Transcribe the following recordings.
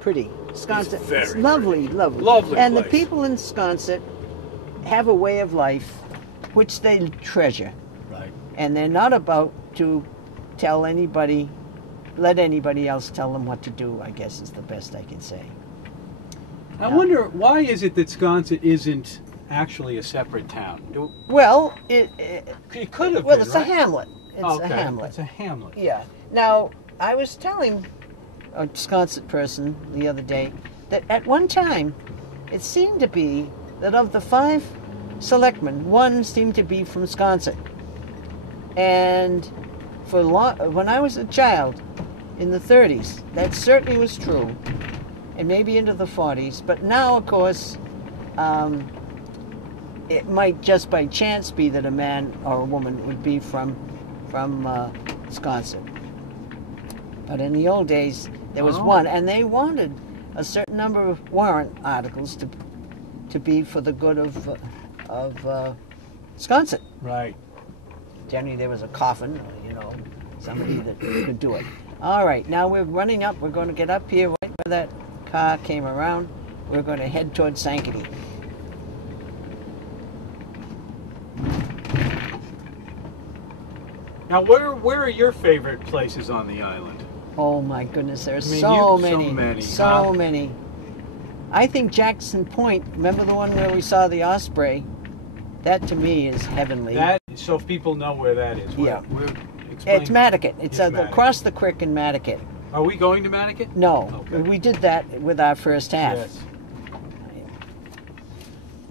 pretty. Sconset, It's very it's lovely, pretty. lovely. Lovely and place. the people in Sconset have a way of life which they treasure. Right. And they're not about to tell anybody, let anybody else tell them what to do, I guess is the best I can say. I wonder, why is it that Sconset isn't actually a separate town? Well, it could have well, been, it's right? a hamlet. It's Okay, a hamlet. it's a hamlet. Yeah. Now, I was telling a Sconset person the other day that at one time, it seemed to be that of the 5 selectmen, 1 seemed to be from Sconset. And when I was a child, in the 30s, that certainly was true, and maybe into the 40s. But now, of course, it might just by chance be that a man or a woman would be from Sconset. But in the old days, there was 1, and they wanted a certain number of warrant articles to be for the good of Sconset. Right. Generally, there was a coffin, or, somebody that could do it. All right, now we're running up. We're going to get up here right where that car came around. We're going to head towards Sankaty. Now, where are your favorite places on the island? Oh my goodness, there's I mean, so so many. I think Jackson Point, remember the one where we saw the osprey? That to me is heavenly. So if people know where that is. Yeah. Explain. It's Madaket. It's Madaket. across the creek in Madaket. Are we going to Madaket? No, Okay. we did that with our first half. Yes.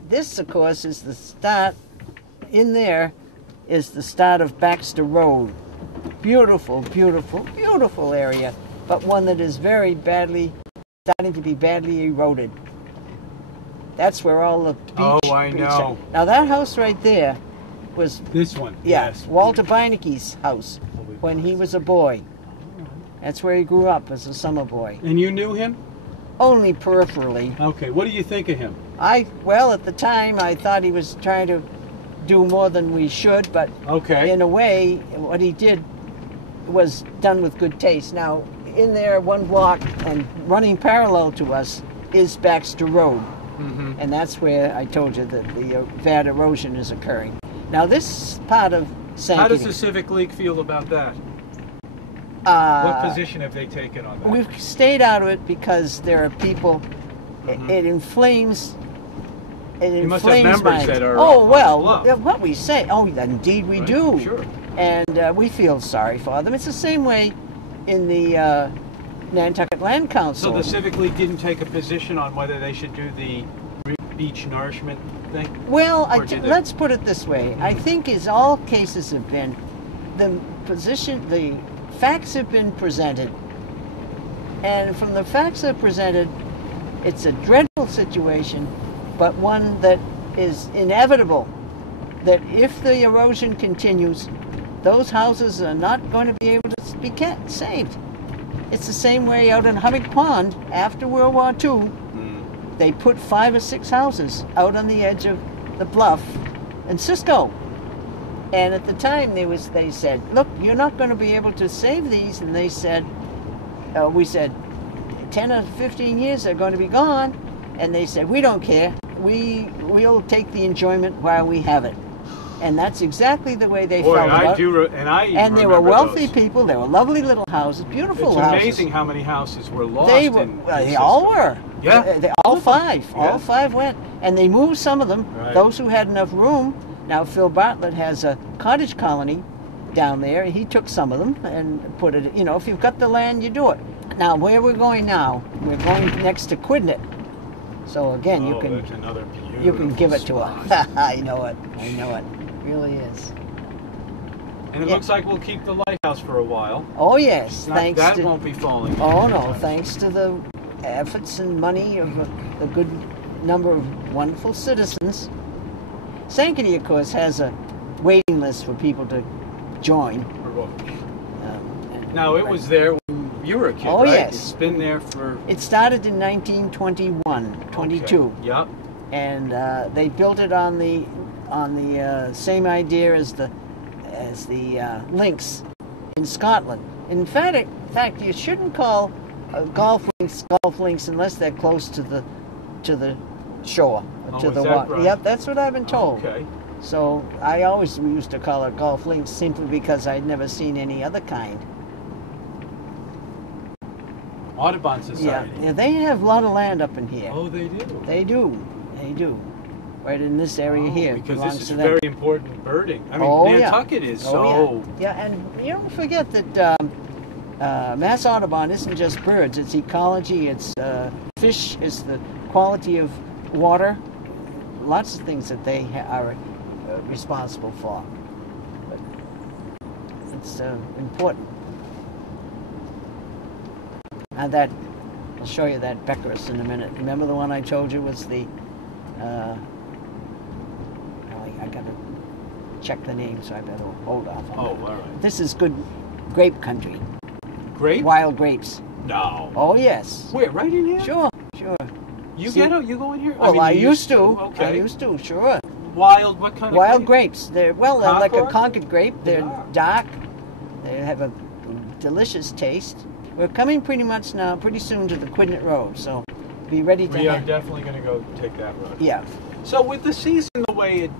This, of course, is the start. In there is the start of Baxter Road. Beautiful, beautiful, beautiful area, but one that is starting to be badly eroded. That's where all the beach... Oh, I know. Now that house right there was... This one. Yeah, Yes. Walter Beineke's house when he was a boy. That's where he grew up as a summer boy. And you knew him? Only peripherally. Okay. What do you think of him? Well, at the time, I thought he was trying to do more than we should, but Okay. in a way, what he did was done with good taste. Now, in there, 1 block and running parallel to us is Baxter Road. Mm-hmm. And that's where I told you that the bad erosion is occurring. Now, this part of Sankaty... How does the Civic League feel about that? What position have they taken on that? We've stayed out of it because there are people... Mm-hmm. It inflames... You must have members minds. that are Oh, on well, the bluff. what we say... Oh, indeed we Right, do. Sure. And we feel sorry for them. It's the same way in the Nantucket Land Council. So the Civic League didn't take a position on whether they should do the beach nourishment thing? Well, Or did they? let's put it this way. I think as all cases have been, the facts have been presented. And from the facts that are presented, it's a dreadful situation, but one that is inevitable. That if the erosion continues, those houses are not going to be able to be saved. It's the same way out in Hummock Pond after World War II. They put 5 or 6 houses out on the edge of the bluff in Cisco. And at the time they said, look, you're not going to be able to save these. And they said, we said, 10 or 15 years are going to be gone. And they said, we don't care. We'll take the enjoyment while we have it. And that's exactly the way they felt about it. And they were wealthy people. They were lovely little houses, beautiful houses. It's amazing how many houses were lost. They all were. Yeah. All 5. Yeah. All 5 went. And they moved some of them. Right. Those who had enough room. Now, Phil Bartlett has a cottage colony down there. He took some of them and put it, if you've got the land, you do it. Now, where we're going now, we're going next to Quidnet. So, again, you can give it to her. I know it. It really is. And it looks like we'll keep the lighthouse for a while. Oh, yes. That won't be falling. Oh, no. Thanks to the efforts and money of a good number of wonderful citizens. Sankaty, of course, has a waiting list for people to join. Now, it was there when you were a kid, oh, right? Yes. It's been there for... It started in 1921, 22. Okay. Yep. And they built it on the same idea as the links in Scotland. In fact, you shouldn't call golf links, unless they're close to the shore, Oh, to is the that water. right? Yep, that's what I've been told. Okay. So I always used to call it golf links simply because I'd never seen any other kind. Audubon Society. Yeah, they have a lot of land up in here. Oh, they do. They do. Right in this area here. Because belongs this is to them. very important birding. I mean, Oh, yeah. Nantucket is so. Oh, yeah. Yeah, and you don't forget that Mass Audubon isn't just birds. It's ecology. It's fish. It's the quality of water. Lots of things that they are responsible for. But it's important. And that, I'll show you that Beckerus in a minute. Remember the one I told you was the, I gotta check the name, so I better hold off on Oh, that. all right. This is good grape country. Grape? Wild grapes. No. Oh, yes. Where? Right in here? Sure. You See- You go in here? Well, I you used to. Okay. I used to, sure. Wild, what kind of Wild grape? grapes. They're like a Concord? Concord grape. They're They are. dark. They have a delicious taste. We're coming pretty soon to the Quidnet Road, so be ready to We are have. definitely going to go take that road. Yeah. So with the season the way it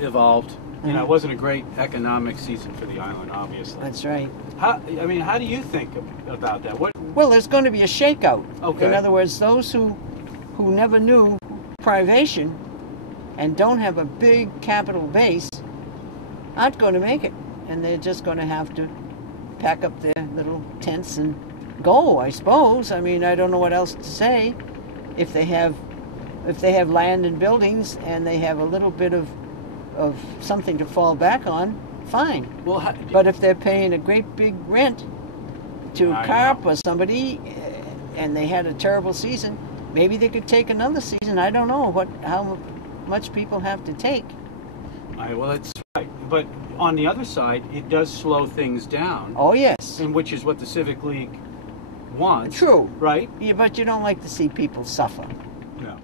evolved, you know, Mhm. it wasn't a great economic season for the island, obviously. That's right. How do you think about that? What? Well, there's going to be a shakeout. Okay. In other words, those who never knew privation and don't have a big capital base aren't going to make it, and they're just going to have to pack up their little tents and go, I suppose. I mean, I don't know what else to say. If they have land and buildings and they have a little bit of something to fall back on, fine. Well, But if they're paying a great big rent to I Carp know. or somebody, and they had a terrible season, maybe they could take another season. I don't know how much people have to take. Well, it's right. But on the other side, it does slow things down, Oh yes, and which is what the Civic League wants. true. Right? Yeah, but you don't like to see people suffer. No.